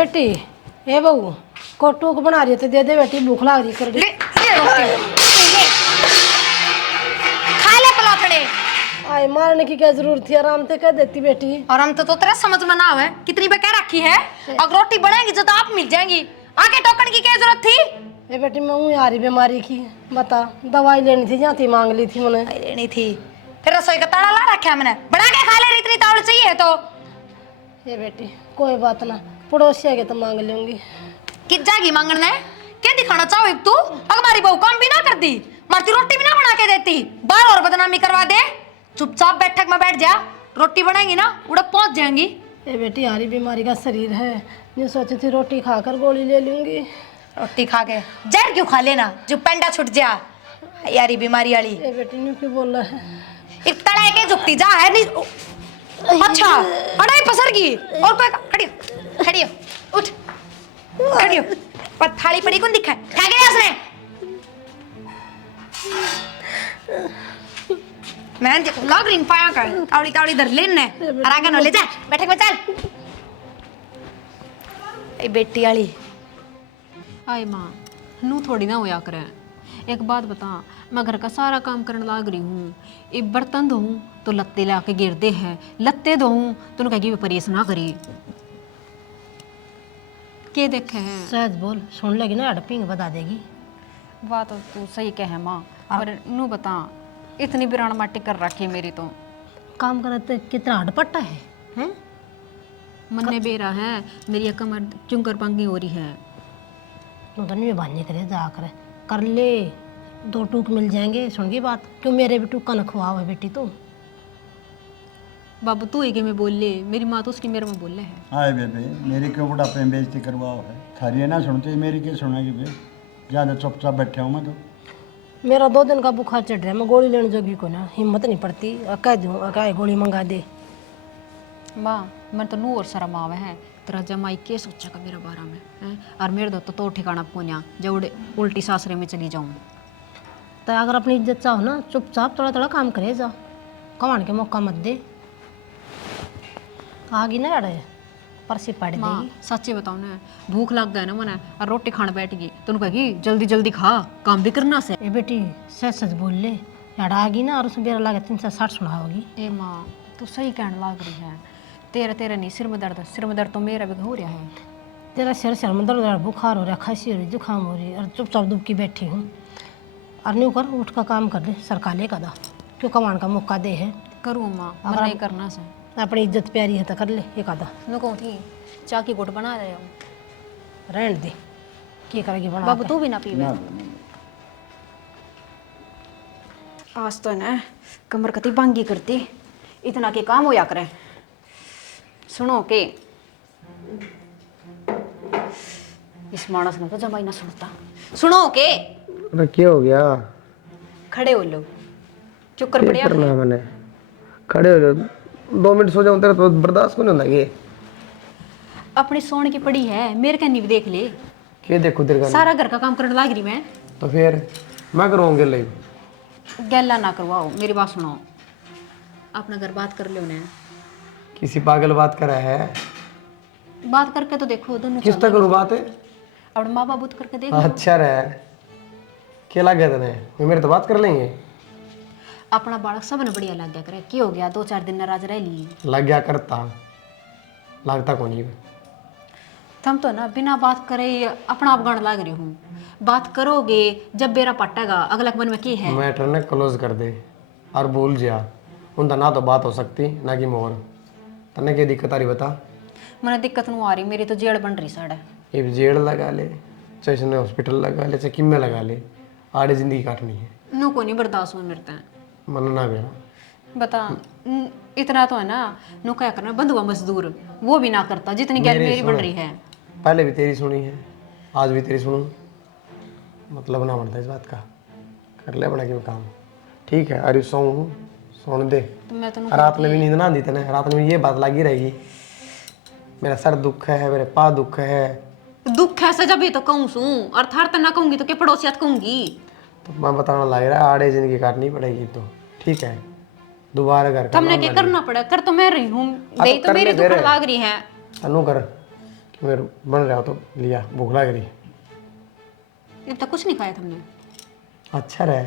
बेटी ए बहू को टूक बना रही है तो दे दे बेटी, भूख लग रही कर खा ले पलाथड़े। आए मारने की क्या जरूरत थी, आराम से कह देती बेटी। और हम तो तेरा समझ में ना आवे कितनी पे कह रखी है, अगर रोटी बनाएंगी तो आप मिल जाएंगी, आगे टोकन की क्या जरूरत थी। ए बेटी मैं हूँ यारी बीमारी की, बता दवाई लेनी थी जहाँ थी मांग ली थी मैंने। लेनी थी फिर रसोई का ताला ला रखा मैंने, बना के खा ले, इतनी तावड़ चाहिए तो। ये बेटी कोई बात ना, पड़ोसिया के तो मांग लूंगी। कित जाएगी मांगने, क्या दिखाना चाहो तू, अगर हमारी बहू काम भी ना करती, मारती रोटी भी ना बना के देती, बार और बदनामी करवा दे। चुपचाप बैठक में बैठ जा, रोटी बनाएंगी ना उड़प पहुंच जाएंगी। ये बेटी यारी बीमारी का शरीर है, ये सोची थी रोटी खाकर गोली ले लूंगी। रोटी खा के जहर क्यों खा लेना जो पेंडा छुट जा, यारी बीमारी वाली। ये बेटी न्यू क्यों बोल रहा है, एक तड़े के झुकती जा है नहीं। अच्छा अड़ाई पसर की और कोई खड़ी हो, खड़ी हो, उठ खड़ी हो, पर थाली पड़ी कौन दिखा है, खा गया उसने। मैं लग रही पाया कर तावड़ी तावड़ी धर लेने और आगे न ले जा, बैठक में चल। ए बेटी वाली आए माँ नू थोड़ी ना होया करे। एक बात बता, मैं घर का सारा काम करने लाग रही हूँ, एक बर्तन धोऊं तो लत्ते ला के गिरते हैं, लत्ते धोऊं तो कहेगी परहेज ना करी। के देखे है सहज बोल, सुन लेगी ना अड़पिंग बता देगी। बात तो तू सही कहे माँ, पर नू बता इतनी बिरान माटी कर रखी है मेरी तो। काम करते कितना अड़पट्टा है, हैं? मन ने बेरा है, मेरी एक कमर चुंकर पंगी हो रही है। तो नहीं बांधने करे जा कर ले, दो टूक मिल जाएंगे। सुन गई बात, क्यों मेरे भी टूक का न खुआ है बेटी तू। बाबू तू ही के मैं बोल ले, मेरी माँ तो उसकी मेरे में बोल ले है। हाय बेबे, मेरी क्यों बुढ़ापे में बेइज्जती करवाओ है, थारी है ना सुनते, मेरी क्या सुनेगी बे, ज़्यादा चुपचाप बैठा हूँ मैं तो। मेरा 2 दिन का बुखार चढ़ रहा है, मैं गोली लेने जोगी को ना हिम्मत नहीं पड़ती, कह दूँ क्या गोली मंगा दे। माँ मन तो नू और शर्म आवे है, तेरा जमाई के सोचेगा मेरा बारे में हैं? और मेरे दो तो ठिकाना पोन्या जब उल्टी सासरे में चली जाऊँ। तो अगर अपनी इज्जत चाहो ना, चुपचाप थोड़ा थोड़ा काम करे जा, कमाने के मौका मत दे। आगी ना अड़े परसी पड़ माँ देगी। सच्ची बताओ ना, भूख लग गया ना मने और रोटी खाने बैठ गई तो कहेगी जल्दी जल्दी खा, काम भी करना से। ए बेटी सच सच बोल ले, यार आगी ना और उसमें बेरा लगे 360 सुनाओगी। ए माँ तू सही कहने लग रही है, तेरा तेरा नहीं सिर में दर्द तो मेरा भी हो रहा है। तेरा सिर में दर्द, बुखार हो रहा, खांसी हो रही, जुकाम हो रही, और चुपचाप दुबकी बैठी हूँ। और न्यू कर, उठ का काम कर दे, सरकाले का दा, क्यों कमान का मौका दे है। करूँ माँ, मन नहीं करना से। अपनी इज्जत प्यारी है तो कर ले एक आधा। मैं कहूँ थी चाय की घुट बना रहे हो, रहने दे, क्या करेगी बना। बाबू तू भी ना पीवे। आज तो ना कमर कती बांगी करती, इतना के काम होया करे। सुनो के इस मानस ने तो जमाई ना सुनता। सुनो के अरे क्या हो गया, खड़े हो लो, चुप कर पड़िया। करना मैंने खड़े हो जाओ, 2 मिनट सो जाऊं तेरा तो बर्दाश्त को नहीं होता ये। अपनी सोने की पड़ी है, मेरे कन्नी भी देख ले, क्या देखो तेरे का, सारा घर का काम करने लग रही मैं। तो फिर मैं करूँगा ले। गैला ना करवाओ, मेरी बात सुनो, अपना घर बात कर लो ना। किसी पागल बात करा है, बात करके तो देखो दोनों। किस तक करूँ बात है, अपने माँ बाबू करके देख। अच्छा रहे क्या लग गया तेने, वो मेरे तो बात कर लेंगे। अपना बालक सब ने बढ़िया लग गया करे, क्या हो गया 2-4 दिन नाराज रह लिए। लग गया करता, लगता कौन ही। तुम तो ना बिना बात करे अपना आप गाने लग रही हूँ, बात करोगे जब बेरा पटेगा अगला मन में की है। मैटर ने क्लोज कर दे और भूल जा, उनका ना तो बात हो सकती ना कि मोर। तने क्या दिक्कत आ रही बता। मैंने दिक्कत नहीं आ रही, मेरी तो जेड़ बन रही साड़ा। ये जेड़ लगा ले, चाहे इसने हॉस्पिटल लगा ले, चाहे किम में लगा ले, आड़े जिंदगी काटनी है। नो को नहीं बर्दाश्त हो मेरे तक। मन ना बेरा बता इतना तो है ना, नो क्या करना, बंधुआ मजदूर वो भी ना करता जितनी गैर मेरी बन रही है। पहले भी तेरी सुनी है, आज भी तेरी सुनूं, मतलब ना बनता इस बात का। कर ले बड़ा क्यों काम, ठीक है। अरे सोन दे, तो मैं तो रात में भी नींद ना दी तेने, रात में ये बात लगी रहेगी, मेरा सर दुख है, मेरे पा दुख है। दुख है जब ही तो कहूँ सू, और थर तो ना कहूंगी तो क्या पड़ोसियात कहूंगी। तो मैं बताना लग रहा है, आड़े जिंदगी काटनी पड़ेगी तो ठीक है, दोबारा घर का तुमने क्या करना पड़ा, कर तो मैं रही हूँ, दे तो मेरी दुख लाग रही है। तनु कर मेरे बन रहा हो तो लिया, भूख लग रही। अब तक कुछ नहीं खाया तुमने? अच्छा रहे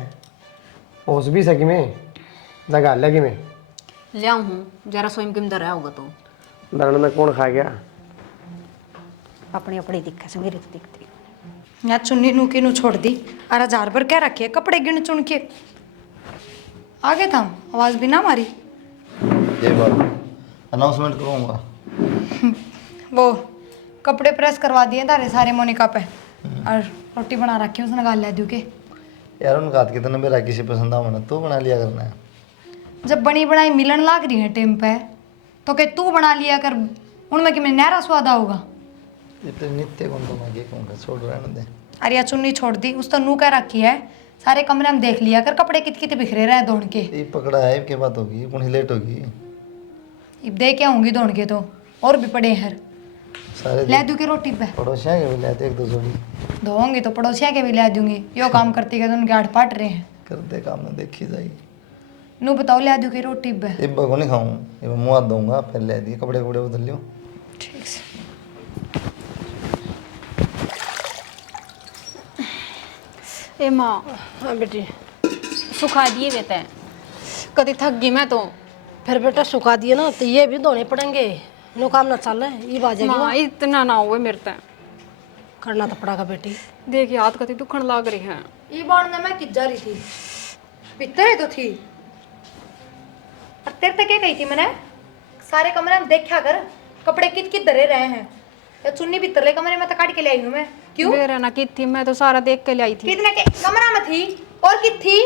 पहुँच भी सकी मैं, जगह लगी मैं ले आऊँ हूँ जरा स्वयं के अंदर रहा होगा तो दरण में कौन खा गया। अपनी अपनी दिक्कत से मेरी तो दिखती। यहाँ चुन्नी नू की नू छोड़ दी और 1000 पर क्या रखे कपड़े गिन चुन के आगे था, आवाज भी ना मारी। ये बात अनाउंसमेंट करूँगा। वो कपड़े प्रेस करवा दिए तारे सारे मोनिका पे और रोटी बना रखी उसने गाल ले दू के। यार उनका हाथ कितना मेरा किसी पसंद आओ ना तू बना लिया करना है। जब बनी बनाई मिलन लाग रही है टाइम पे तो के तू बना लिया कर, उनमें कि मैं नहरा स्वाद होगा। ये तो नित्य कौन तो मांगे कौन का छोड़ रहने दे। अरे यार चुन्नी छोड़ दी, उस तो नू कह रखी है सारे कमरे में देख लिया कर, कपड़े कित कित बिखरे रहे दौड़ के। ये पकड़ा है के बात होगी कौन लेट होगी। अब दे के आऊंगी दौड़ के तो और भी पड़े हैं सारे ले दू के रोटी पे पड़ोसियाँ के भी लेते एक दो जोड़ी धोऊंगी तो पड़ोसिया के भी ले दूंगी। यो काम करती के तो उनके आठ पाट रहे हैं। करते काम में देखी जाएगी। नू बताओ ले दू के रोटी पे। ये बगो नहीं खाऊँ ये मुँह हाथ दूंगा पहले ले दिए कपड़े कपड़े बदल लियो। ठीक से ए माँ हाँ बेटी, सुखा दिए बेटा, कभी थक गई मैं तो। फिर बेटा सुखा दिए ना तो ये भी धोने पड़ेंगे, नो काम ना चल रहा ये बाजेगी माँ ना, इतना ना हुए मेरे तय, करना तो पड़ेगा बेटी। देखिए हाथ कति दुखन लाग रही है। ये बाण में मैं कित जा रही थी, भीतर ही तो थी। और तेरे तक क्या कही थी मैंने, सारे कमरे में देखा कर कपड़े कित कित धरे रहे हैं। या चुन्नी भी तरले कमरे में तो काट के ले आई हूँ मैं। क्यों मेरा ना कित थी, मैं तो सारा देख के ले आई थी। कितने के कमरा में थी और कित थी,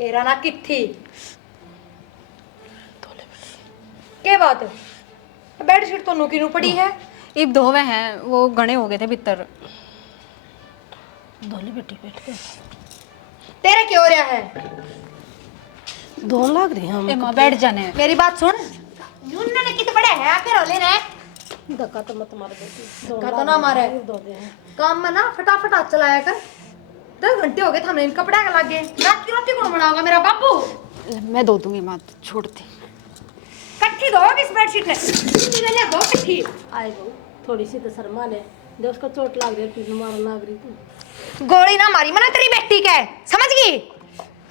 एरा ना कित थी। क्या बात है, बेडशीट तो नूकी नू पड़ी है। इब धोवे हैं वो घने हो गए थे भीतर। धो ले बेटी बैठ के, तेरे क्यों हो रहा है। धोन लाग रही हम। ए माँ बैठ जाने। मेरी बात सुन, यून ने कित बड़े है आके रोले ने। धक्का तो मत मार बेटी, धक्का तो ना मारे, धो दे। काम में ना फटाफट हाथ चलाया कर। 10 घंटे हो गए थे हमें इन कपड़े का लागे। रात की रोटी कौन बनाओगा मेरा बापू। मैं धो दूंगी माँ, छोड़ती। कट्ठी दो इस बेडशीट ने, ले दो कट्ठी। आए बहू थोड़ी सी तो शर्मा ले, जो उसको चोट लाग रही है, मार लाग रही तू। गोली ना मारी मना तेरी बेटी के, समझ गई।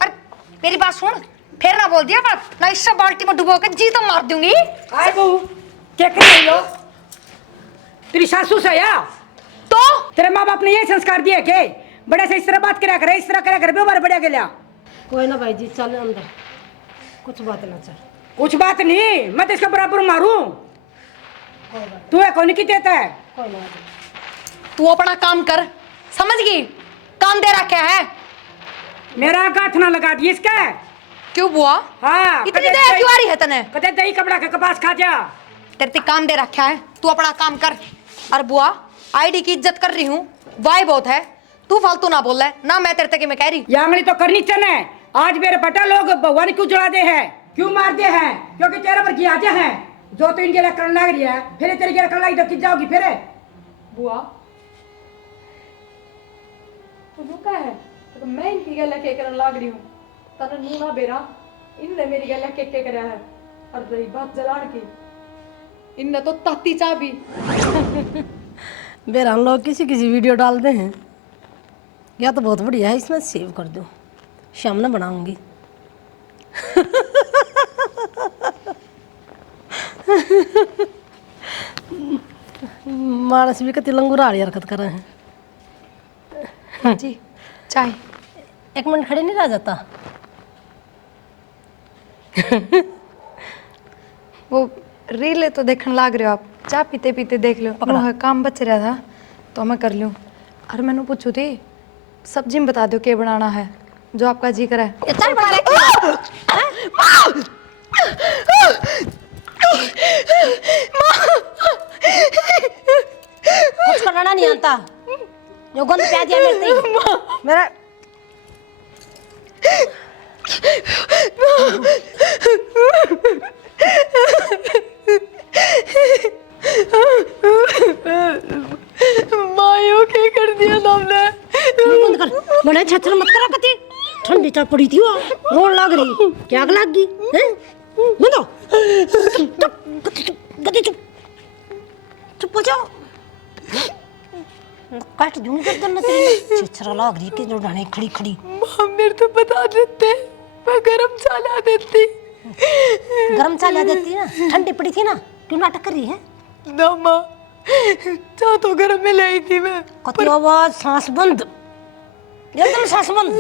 और मेरी बात सुन, फिर ना बोल दिया बात ना, इससे बाल्टी में डुबो के जी तो मार दूंगी। आए बहू क्या कर रही हो, तेरी सासू से या तो तेरे माँ बाप ने ये संस्कार दिए के बड़े से इस तरह बात करा करे, इस तरह करा कर भी बढ़िया के लिया। कोई ना भाई जी चल अंदर, कुछ बात ना चल। कुछ बात नहीं, मैं तो इसका बराबर मारूं। तू है कौन की देता है। कोई ना तू अपना काम कर, समझ गई। काम दे रखा है। मेरा गाठ ना लगा दिए इसका। क्यों बुआ, हाँ इतनी दया क्यों आ रही है तने। कदे दही कपड़ा का कपास खा जा। तेरे ते काम दे रखा है, तू अपना काम कर। और बुआ आईडी की इज्जत कर रही हूँ, वाई बहुत है, तू फालतू ना बोल रहा ना। मैं तेरे तक मैं कह रही यांगली तो करनी चने। आज मेरे बेटा लोग भगवान क्यों जला दे है, क्यों मार दे है, क्योंकि तेरे पर किया है। जो तो इनके लिए करने लग रही है, फिर तेरे लिए करने लगी तो किस जाओगी फिर। बुआ तू जो कह है तो मैं इनकी गल के करने लग रही हूँ। तने नू ना बेरा, इनने मेरी गल के करया है। और रही बात जलान की, इनने तो ताती चाह भी। बेर हम लोग किसी किसी वीडियो डालते हैं, या तो बहुत बढ़िया है, इसमें सेव कर दो, शाम में बनाऊंगी। मानस भी कति लंगूराड़ी हरकत कर रहे हैं। जी चाय 1 मिनट खड़े नहीं रह जाता। वो रील तो देखने लग रहे हो आप, चाय पीते पीते देख लो। पकड़ा काम बच रहा था तो मैं कर लूँ। और मैंने पूछू थी सब्जी में बता दो क्या बनाना है, जो आपका जी करे। कुछ करना नहीं आता, जो गंद प्याज दिया मेरा मायो क्या कर दिया तुमने। बंद कर, बड़े छछल मत करा कति, ठंडी चाय पड़ी थी वो, रोड लग रही, क्या लग गई हैं। बंदो चुप, गति चुप, चुप हो जाओ। बैठ जूंगी गर्दन ना तेरी छिछरा लाग रही कि जो डाने खड़ी खड़ी। माँ मेरे तो बता देते, मैं गरम चाय ला देती। गरम चाय ला देती ना, ठंडी पड़ी थी ना, क्यों नाटक कर रही है? ना माँ, चाय तो गरम में लाई थी मैं। कती आवाज, सांस बंद, एकदम सांस बंद।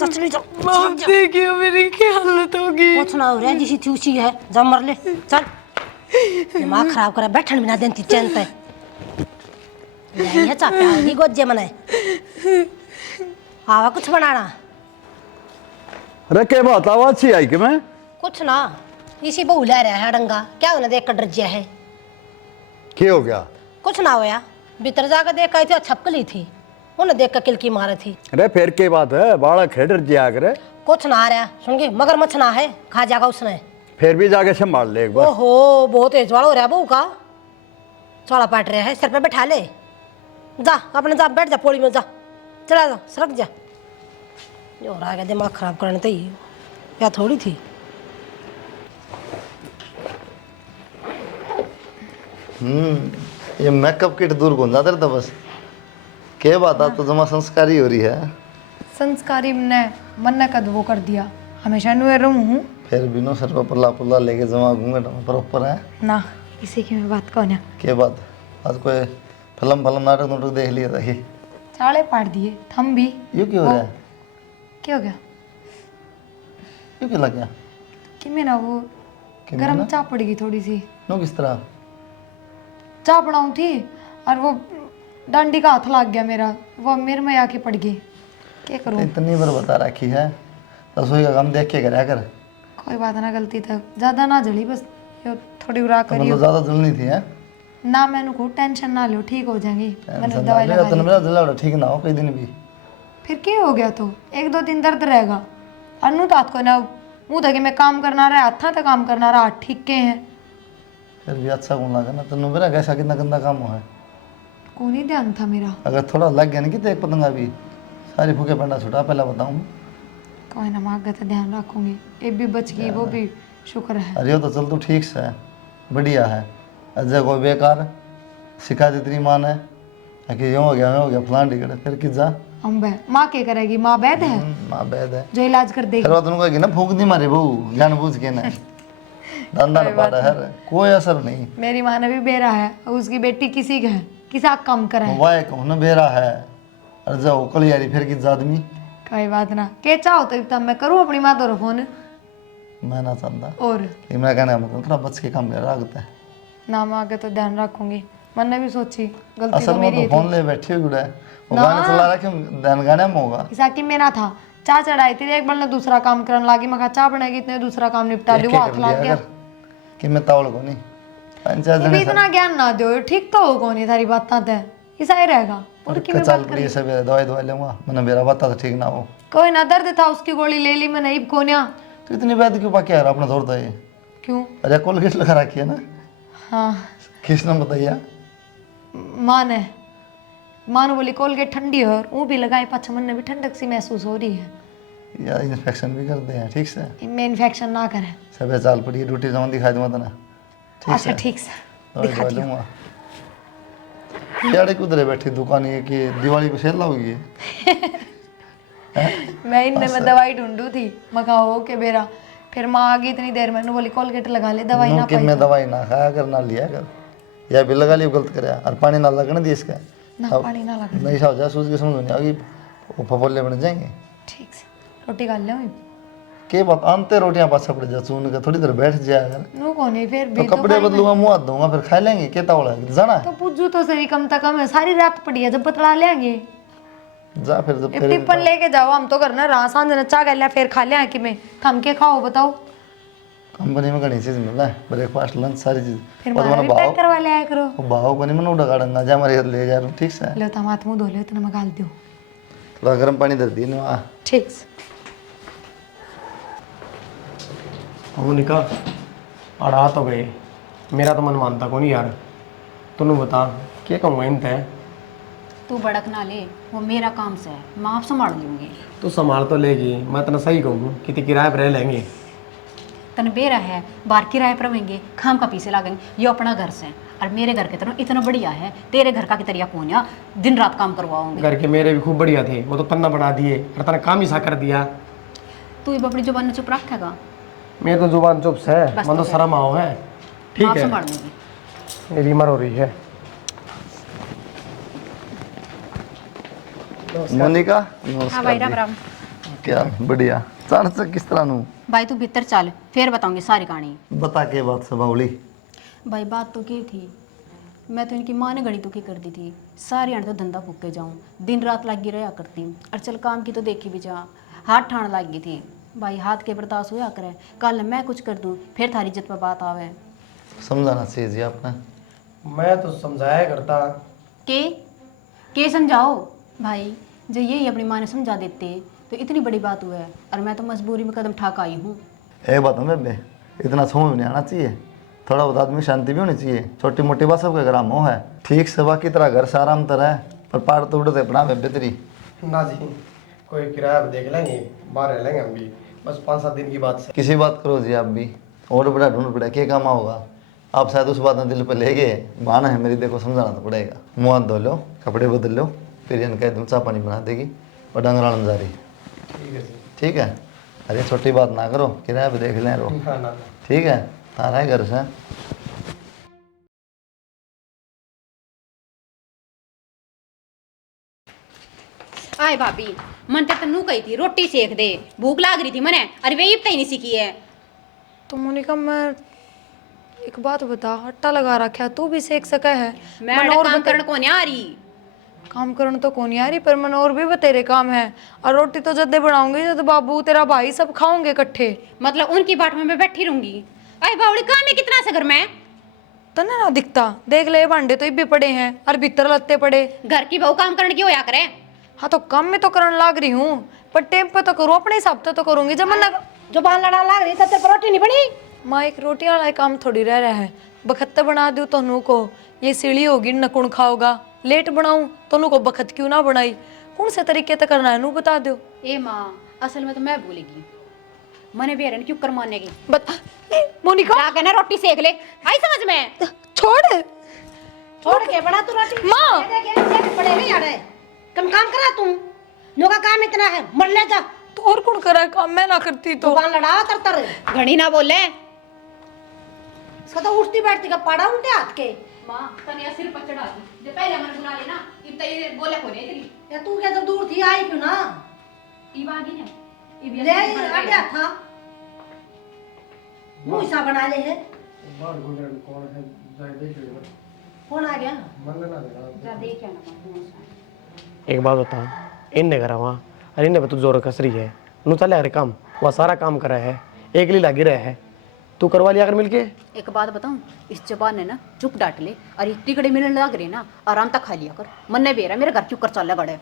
चल चल माँ देखियो मेरी क्या हालत होगी। कुछ ना हो रहा है, जिसी थी उसी है, जा मर ले चल। दिमाग खराब करे, बैठन बिना देती चैन पे। ये चापे आगी गोजे मने आवा कुछ बनाना। अरे क्या बात, आवाज सी आई कि मैं कुछ ना, इसी बहू ले रहा है डंगा, क्या उन्हें देख कर डर गया है? क्या हो गया? कुछ ना होया, भीतर जाकर देख आई थी, छपकली थी, उन्हें देख कर किलकी मारी थी। अरे फिर क्या बात है, बालक है डर जिया करे। कुछ ना आ रहा, सुन के मगर मछ ना है, खा जाएगा उसने। फिर भी जाके संभाल ले एक बार। ओहो बहुत तेज वाला हो रहा है बहू का, चौड़ा पाट रहा है, सिर पे बैठा ले, जा अपने जा बैठ जा पौड़ी में, जा चला जा सरक जा। जो हो रहा है दिमाग खराब करने तो ही या थोड़ी थी। ये मेकअप किट दूर गुंजा तेरे तो बस। क्या बात है, तो जमा संस्कारी हो रही है। संस्कारी ने मन ने कद वो कर दिया, हमेशा नुए रहूं हूँ। फिर भी नो सर पर पल्ला पुल्ला लेके जमा घूंघट प्रॉपर है ना, इसी की मैं बात कहूँ ना। क्या बात, आज कोई फिल्म नाटक नोटक देख लिया था? ये चाले पाट दिए थम भी। ये क्यों हो रहा है? क्या हो गया ये क्यों लग गया? कि मैं ना वो गरम चाय पड़ गई थोड़ी सी। नो किस तरह? चाय बनाऊँ थी और वो डंडी का हाथ लग गया मेरा, वो मेरे में आके पड़ गई। क्या करूँ? इतनी बार बता रखी है, रसोई का काम देख के कराया कर। कोई बात ना, गलती था, ज्यादा ना जली, बस यो थोड़ी उड़ा करियो मतलब ज्यादा जलनी थी है ना। मैंने को टेंशन ना लो, ठीक हो जाएंगी। मैंने टेंशन दवाई ना लगा ले, तो ली। मेरा जला ठीक ना हो कई दिन भी। फिर क्या हो गया? तो एक दो दिन दर्द रहेगा। अनु तो हाथ को ना मुंह था कि मैं काम करना रहा, हाथ था काम करना रहा, हाथ ठीक के हैं। फिर भी अच्छा कौन लगा ना, तेन मेरा कैसा कितना गंदा काम हुआ है। कौन ही ध्यान था मेरा। अगर थोड़ा लग गया ना कि तो एक पतंगा भी सारी फूके पंडा छुटा, पहला बताऊँ। कोई ना, माँ का तो ध्यान रखूंगी। एक भी बच गई, वो भी शुक्र है। अरे वो तो चल तू ठीक से है, बढ़िया है। अजय कोई बेकार सिखा दी तेरी माँ ने कि यूँ हो गया फलान टिकट, फिर कि जा हम माँ क्या करेगी? माँ वैद है माँ बैद है। जो इलाज कर देगी। फिर वो तुमको कहेगी ना फूक दी मारे बहू जानबूझ के ना धंधा न पाटा है, कोई असर नहीं। मेरी माँ ने भी बेरा है, उसकी बेटी किसी का है, किसा काम करा है। वाह कहूँ ना बेरा है, अरे जाओ कल यारी फिर कि आदमी। कोई बात ना, के चाहो तो तब मैं करूँ अपनी माँ तो फोन। मैं ना चाहता, और लेकिन मैं कहने का मतलब थोड़ा बच के काम कर रहा है। ना माँ के तो ध्यान रखूंगी। मैंने भी सोची गलती असल तो में मेरी तो फोन ले बैठी हुई है, वो गाना चला रहा क्यों ध्यान गाने में होगा। ऐसा कि मेरा था चाय चढ़ाई थी, एक बार ने दूसरा काम करने लगी। मैं कहा चाय बनाएगी, इतने दूसरा काम निपटा ली, वो हाथ लग गया। कि मैं तावल को नहीं पंचायत ये भी इतना ज्ञान ना दो, ठीक तो हो कौन है थारी बातें थे, ऐसा ही रहेगा। और की मैं चल बात पड़ी सब दवाई लूंगा, मैंने मेरा बता तो ठीक ना हो। कोई ना, दर्द था उसकी गोली ले ली मैंने, इब कोन्या। तो इतनी बात क्यों पाके यार अपना दौड़ता है? क्यों? अरे कोलगेट लगा रखी है ना, हाँ किसने बताइए? माँ ने बोली कोलगेट ठंडी है, और वो भी लगाई, पाछा मन ने भी ठंडक सी महसूस हो रही है। यार इन्फेक्शन भी करते हैं, ठीक से इनमें इन्फेक्शन ना करे। सब चाल पड़ी ड्यूटी जमा दिखाई दूंगा तो ना, अच्छा ठीक से दिखा दवाई लूंगा। यार उधर बैठी दुकान ये कि दिवाली पे सेल होगी। मैं इनने में दवाई ढूंढू थी, मैं कहा हो के बेरा। फिर माँ आ गई इतनी देर में, बोली कोलगेट लगा ले, दवाई ना कि पाई मैं दवाई ना खाया कर ना लिया कर, या भी लगा लियो गलत करे और पानी ना लगने दी इसका। ना, पानी ना लगा। नहीं सा हो जाए, सूझ के समझ नहीं आएगी, वो फफोले बन जाएंगे। ठीक से रोटी खा ले। के बात आनते रोटियां पाछा पड़ जा, चून के थोड़ी देर बैठ जाया कर। नो कोनी फिर तो भी कपड़े बदलूंगा, मुंह हाथ धोऊंगा, फिर खा लेंगे। क्या तावड़ा है, जाना है? तो पूछू तो सही, कम से कम है, सारी रात पड़ी है, जब बतला लेंगे। जा फिर जब फिर टिप्पन लेके जाओ, हम तो करना रहा सांझ ने चाह गया, फिर खा लिया कि मैं थम के खाओ बताओ। कंपनी में घनी चीज मिल रहा है, ब्रेकफास्ट लंच सारी चीज। फिर और मारा मैंने भी पैक भाव करवा लिया करो। भाव को नहीं मैंने उड़ा गाड़ूंगा, जा हमारे ले जा रहा हूँ, ठीक से। लो तो हाथ मुंह धो ले, इतना मैं गाल दो। थोड़ा गर्म पानी दे दी ना। ठीक से वो निका अड़ा तो गए, मेरा तो मन मानता कौन यार। तूने बता क्या कहूँगा इन तय। तू भड़क ना ले, वो मेरा काम से है, मैं आप संभाल लूँगी। तू संभाल तो लेगी, मैं इतना सही कहूँ कि किराए पर रह लेंगे। तन बेरा है, बाहर किराए पर रहेंगे, खाम का पीछे लागेंगे, ये अपना घर से और मेरे घर के तरह इतना बढ़िया है, तेरे घर का की तरिया कौन है, दिन रात काम करवाओगे। घर के मेरे भी खूब बढ़िया थे, वो तो पन्ना बना दिए और तने काम ही सा कर दिया। तू ये अपनी जुबान चुप रखेगा। मेरी तो जुबान चुप से है, बस मन तो तो शर्म आओ है। ठीक आप है, संभाल लूंगी। मेरी उम्र हो रही है। मोनिका हाँ भाई राम राम। क्या बढ़िया चार से किस तरह नू भाई तू भीतर चल, फिर बताऊंगी सारी कहानी। बता के बात से बावली। भाई बात तो की थी, मैं तो इनकी माँ ने घड़ी दुखी कर दी थी, सारी आने तो धंधा फूके जाऊँ, दिन रात लगी रहा करती हूँ, और चल काम की तो देखी भी जा, हाथ ठाण लग गई थी। भाई हाथ के बर्दाश्त हुआ करे, कल मैं कुछ कर दूँ फिर थारी इज्जत पर बात आवे। समझाना चाहिए जी आपने। मैं तो समझाया करता। के समझाओ भाई, जो यही अपनी माँ ने समझा देते तो इतनी बड़ी बात हुआ है, और मैं तो मजबूरी में कदम ठाक आई हूँ। एक बात है बेबे, इतना समझ में नहीं आना चाहिए, थोड़ा बहुत आदमी शांति भी होनी चाहिए। छोटी मोटी बात सबके घर मोह है, ठीक से बाकी तरह घर से आराम तरह है, पर पार तो उड़ते अपना बेबे तेरी। ना जी, कोई किराया पे देख लेंगे, बाहर रह लेंगे हम भी, बस 5-7 दिन की बात से। किसी बात करो जी आप भी, और बड़ा ढूंढ पड़ा क्या काम होगा। आप शायद उस बात में दिल पर ले गए, बहाना है मेरी, देखो समझाना तो पड़ेगा। मुँह हाथ धो लो, कपड़े बदल लो, फिर इनका एकदम चाय पानी बना देगी और डंगरान जा रही। ठीक है जी। ठीक है, अरे छोटी बात ना करो, किराया पे देख लें रो। ना। ठीक है, तारा है घर से। आए भाभी, मन ते तन्नू कही थी रोटी सेक दे, भूख लाग रही थी मने, अरे वे ही नहीं सीखी है। तो मोनिका मैं एक बात बता, आटा लगा रखा है, तू भी सेक सका है। मैं काम करने को नहीं आ रही। काम करने तो कौन आ रही, पर मन और भी बतेरे काम है, और रोटी तो जद्दे बनाऊंगी जब बाबू तेरा भाई सब खाओगे इकट्ठे। मतलब उनकी बाट में मैं बैठी रहूंगी। अरे बावड़ी काम है कितना से घर में, तने ना दिखता, देख ले भांडे तो भी पड़े हैं और भीतर लत्ते पड़े। घर की बहू काम करने की होया करे। हाँ तो काम में तो करने लाग रही हूँ, पर टेम पे तो करूँ, अपने हिसाब से तो करूंगी। जब मन जुबान लड़ा लाग रही तो रोटी नहीं बनी। माँ एक रोटी वाला काम थोड़ी रह रहा है, बखत्ते बना दूँ तो नू को ये सीढ़ी होगी नकुण खाओगा, लेट बनाऊं तो नू को बखत क्यों ना बनाई, कौन से तरीके से करना है नू बता दो। ए माँ, असल में तो मैं भूलेगी, मने बेरन क्यों कर मानने की। बता मोनिका, जाके ना रोटी सेक ले, आई समझ में। छोड़ के बना तू रोटी माँ। पड़ेगा यार, कम काम करा तू, नो का काम इतना है, मर ले जा। तो और कौन करा है काम, मैं ना करती तो। जुबान लड़ा तर तर, घड़ी ना बोले। इसका तो उठती बैठती का पाड़ा उल्टे हाथ के। माँ तनिया सिर पर चढ़ा दी, जब पहले मन बुला लेना, इब तई बोले को नहीं तेरी। या तू क्या जब दूर थी आई क्यों ना, इब आ गई है, इब ले आटा था मुंह सा बना ले है। बाहर गुजरन कौन है, जाए देख ले। कौन आ गया, मन ना देना। जा देख आना। एक बात बता, इनने करा वहाँ, अरे इनने तू जोर कस रही है, नू चले अरे काम, वह सारा काम करा है, एक ली लगी रहे है, तू करवा लिया कर मिलके। एक बात बताऊं, इस जबान ने ना चुप डांट ले, और इतनी कड़े मिलने लग रही ना, आराम तक खा लिया कर, मन ने बेरा मेरे घर क्यों कर चल गड़े।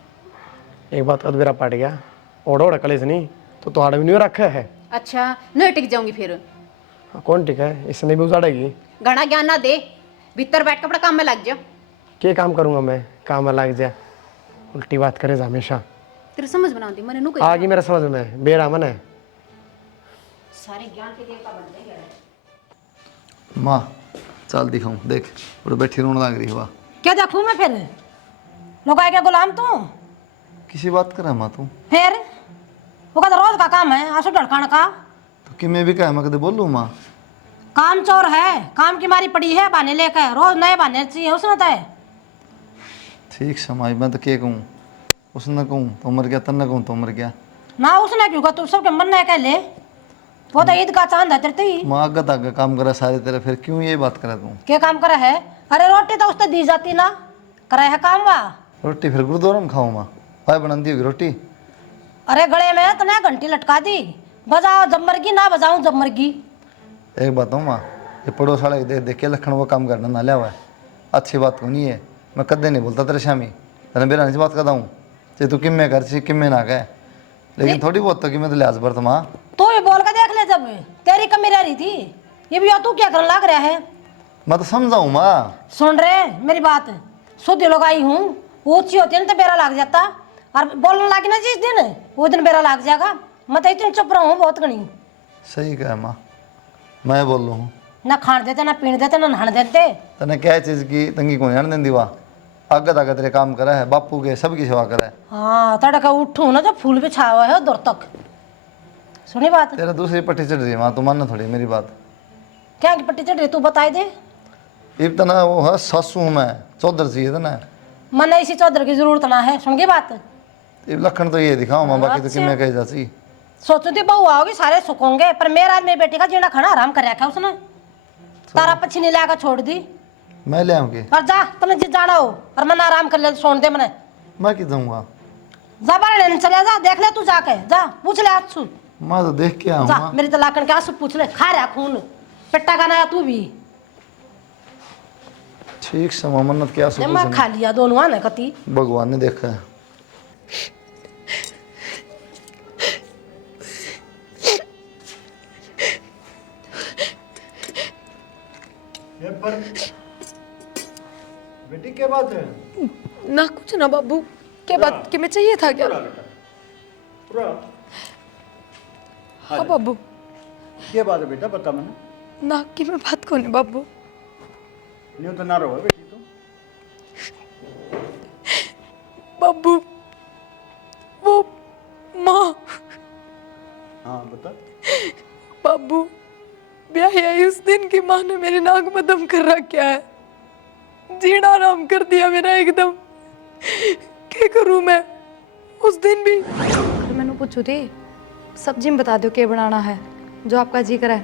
एक बात अधवेरा पट गया, ओढ़ कलेस नहीं तो तुम्हारा भी नहीं रखा है। अच्छा नहीं टिक जाऊंगी फिर, कौन टिक है, इसने भी उजाड़ेगी। घना ज्ञान ना दे, भीतर बैठ के अपना काम में लग जा। क्या काम करूंगा मैं, काम में लग जा, उल्टी बात करे हमेशा। तेरे समझ बनाती मैंने नु आ गई मेरे समझ में, बेरा मन है। सारे ज्ञान के देवता बन गए। माँ चल दिखाऊं, देख और बैठी रोने लग रही हुआ। क्या देखूं मैं फिर, लोग आए क्या गुलाम तू, किसी बात कर माँ तू, फिर वो का तो रोज का काम है, आंसू ढड़काने का तो कि मैं भी कह मैं कदे बोलूँ माँ। काम चोर है, काम की मारी पड़ी है, बहाने लेकर रोज नए बहाने चाहिए उसने तो। ठीक समाज मैं तो क्या कहूँ, उसने कहूँ तो मर गया, तन्ने कहूँ तो मर गया ना, उसने क्यों कहा, तू सबके मन में कह ले, वो तो ईद का चांद है तेरे ही। माँ आगे तक काम करा सारे तेरे, फिर क्यों ये बात करे तू। क्या काम करे है, अरे रोटी तो उसने दी जाती ना, करे है काम वाह। रोटी फिर गुरुद्वारा में खाऊँ माँ, भाई बना दी होगी रोटी। अरे गले में तने घंटी लटका दी, बजाओ जब मरगी ना बजाऊं जब मरगी। एक बात हूँ माँ, ये पड़ोस वाले देख देख के लखन वो काम करना ना लिया हुआ है, अच्छी बात को नहीं है। मैं कदे नहीं बोलता तेरे शामी, तेरे बेरा नहीं बात करता हूँ, चाहे तू किम्मे कर ची किम्मे ना कहे, लेकिन थोड़ी बहुत तो कि मैं तो लिहाज बरत माँ। तू भी बोल के देख ले, जब तेरी कमी रह रही थी, ये भी तू क्या करने लग रहा है। मैं तो समझाऊँ माँ। सुन रहे मेरी बात, शुद्ध लोग आई हूँ, ऊंची होती है ना तो बेरा लग जाता, और बोलने लगी ना जिस दिन वो दिन बेरा लग जाएगा। मैं तो इतनी चुप रहा हूँ बहुत घनी। सही कहा माँ, मैं बोल रहा हूँ ना खाण देते ना पीण देते ना नहाने देते। तने क्या चीज़ की तंगी को नहीं देंदी वाह आगे तक तेरे काम करा है बापू के सबकी सेवा करा है। हाँ तड़का उठू ना तो फूल भी छाया हुआ है दूर तक। सुनी बात तेरा दूसरी पट्टी चढ़ रही है वहाँ तू मानना थोड़ी मेरी बात। क्या की पट्टी चढ़ रही तू बताई दे। इतना वो है सासू हूँ मैं चौधर चाहिए था ना मन इसी चौधर की जरूरत ना है। सुन गई बात। ये लखन तो ये दिखाऊँ मैं बाकी तो कि मैं कह जाती सोचू थी बहू आओगी सारे सुख होंगे पर मेरा मेरी बेटी का जीना खाना आराम कर रखा उसने। तारा पछी नहीं लाकर छोड़ दी। मैं ले आऊँगी और जा तने जिस जाना हो और मन आराम कर ले सोन दे मने। मैं कि जाऊँगा जा बाहर लेने चले जा देख ले तू जाके जा पूछ ले आंसू। मैं तो देख के जा आऊँगा मेरी तो लाकन के आंसू पूछ ले खा रहा खून पिट्टा का नया तू भी। ठीक से मन्नत क्या जब मैं खा लिया दोनों आने कती। भगवान ने देखा है। ये पर बेटी क्या बात है? ना कुछ ना बाबू, क्या बात कि मैं चाहिए था क्या? पूरा हाँ बाबू, क्या बात है बेटा बता मैंने। ना कि मैं बात कौन है बाबू। न्यू तो ना रहो बेटी तो। बाबू वो माँ। हाँ बता। बाबू ब्याह आई उस दिन की माँ ने मेरे नाक में दम कर रखा है। जीना आराम कर दिया मेरा एकदम। क्या करूँ मैं उस दिन भी। मैंने पूछू थी सब्जी में बता दो क्या बनाना है जो आपका जी करे।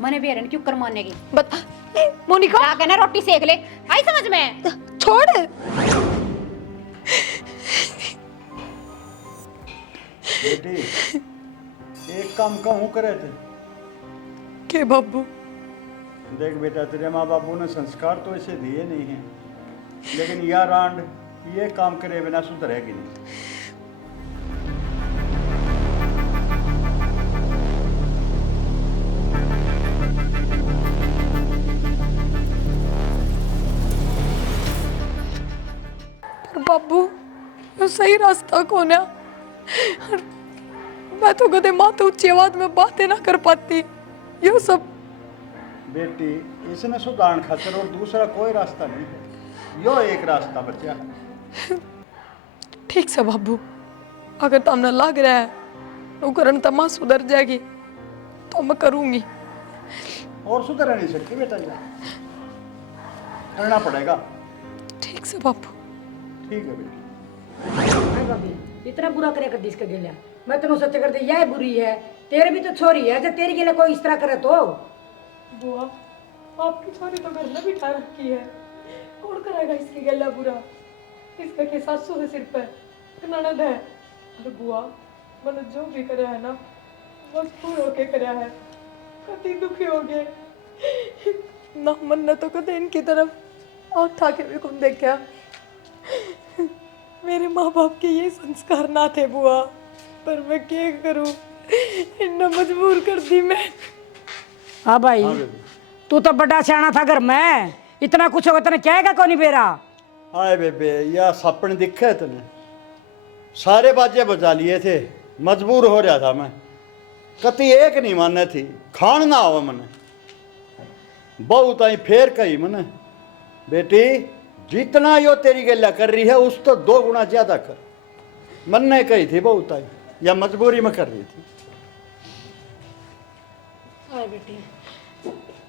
मने बेरन क्यों कर मारने की बता मोनिका क्या कहना रोटी सेक ले आई समझ में। छोड़। बेटी एक काम कहूँ करे थे। के बाबू देख बेटा तेरे माँ बापू ने संस्कार तो ऐसे दिए नहीं हैं लेकिन यार आंड ये काम करे बिना सुधरेगी नहीं। पर बाबू ये सही रास्ता कौन है। मैं तो कदे माँ तो ऊंची आवाज में बातें ना कर पाती। ये सब बेटी इसने सुधारण खातर और दूसरा कोई रास्ता नहीं है यो एक रास्ता बचा है। ठीक से बाबू अगर तुमने लग रहा है तो करन तो माँ सुधर जाएगी तो मैं करूंगी। और सुधर नहीं सकती बेटा ये करना पड़ेगा। ठीक से बाबू। ठीक है बेटी। हाय भाभी इतना बुरा करे कर इसका गेला मैं तेनों सच कर दे यह बुरी है तेरे भी तो छोरी है जब तेरी गेला कोई इस तरह करे तो। बुआ आपकी छोरी तो घर में बिठा रखी है कौन करेगा इसकी गला बुरा। इसका के सासू है सिर पे ननद है। अरे बुआ मैंने जो भी करा है ना मजबूर होके करा है कति दुखी हो गए ना मन ने तो कदे इनकी तरफ आँख था के भी कौन देखा। मेरे माँ बाप के ये संस्कार ना थे बुआ पर मैं क्या करूं इन्हें मजबूर कर दी मैं। हाँ भाई तू तो बड़ा सियाना था घर में इतना कुछ होगा तेने क्या कौन नहीं बेरा। हाय बेबे या सपन दिखे तने सारे बाजे बजा लिए थे मजबूर हो रहा था मैं कति एक नहीं माने थी खान ना हो मने बहुत आई फेर कही मने बेटी जितना यो तेरी गल्ला कर रही है उस तो 2 गुना ज्यादा कर मन ने कही थी बहुत आई या मजबूरी में कर रही थी। हाय बेटी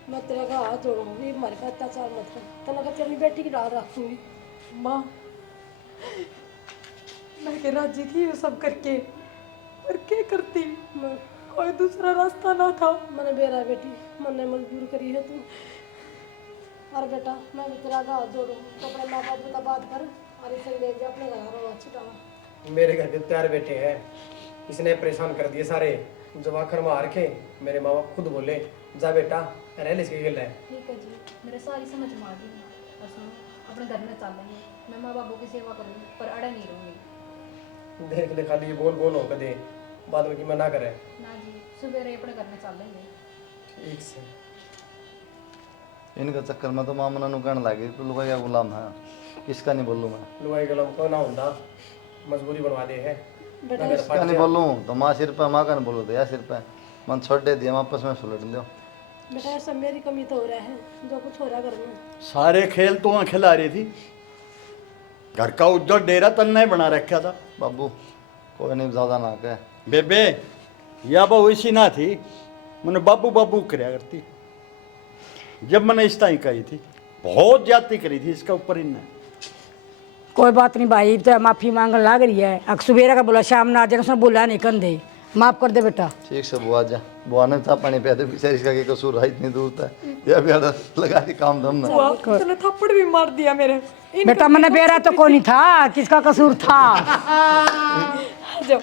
मैं तेरा का हाथ जोड़ूंगी हमारे पे अत्याचार मत कर तना का तेरी बेटी की डाल रखूंगी। माँ मैं के राजी थी ये सब करके पर क्या करती कोई दूसरा रास्ता ना था। मैंने बेरा बेटी मैंने मजबूर करी है तू। अरे बेटा मैं भी तेरा का हाथ जोड़ूं तो अपने माँ बाप का बात कर और इसे ले जा अपने घर छुटावा। मेरे घर के 4 बेटे हैं इसने परेशान कर दिए सारे जब आखिर में हार के मेरे माँ बाप खुद बोले जा बेटा रह ले इसकी गल है। ठीक है जी मेरे सारी समझ में आ गई और सुनो अपने घर में चल लेंगे मैं माँ बापों की सेवा करूँगी पर अड़े नहीं रहूँगी। देख ले खाली बोल बोल हो कदे बाद में कि मैं ना करे। ना जी सुबह अपने घर में चल लेंगे। ठीक से इनका चक्कर में तो मामना नु कहने लगे तो लुगाई का गुलाम है किसका नहीं बोलूँ मैं। लुगाई गलम को ना होता मजबूरी बनवा दे है क्या नहीं बोलूँ तो माँ सिर पे, माँ का नहीं बोलो तो या सिर पे मन छोड़ दे दिया, वापस में सुलट लो। बेटा ये सब मेरी कमी तो हो रहा है, जो कुछ हो रहा है घर में। सारे खेल तो खिला रही थी, घर का उज्जवल डेरा तन ने बना रखा था। बाबू कोई नहीं ज़्यादा ना कहे। बेबे या बहू इसी ना थी, मैंने बाबू बाबू करया करती। जब मैंने इस तरह कही थी, बहुत ज्यादती करी थी इसका ऊपर इनने। कोई बात नहीं भाई, तो माफी मांगने लग रही है। अक सुबेरा का बोला शाम ना आ जाए, उसने बोला नहीं कंधे, माफ कर दे बेटा। ठीक से बुआ जा, बुआ ने था पानी पे दे बेचारी, इसका क्या कसूर है इतनी दूर तक, या भी लगा दी काम धम ना। तूने थप्पड़ भी मार दिया मेरे। बेटा मैंने बेरा तो कोई नहीं था, किसका कसूर था? जाओ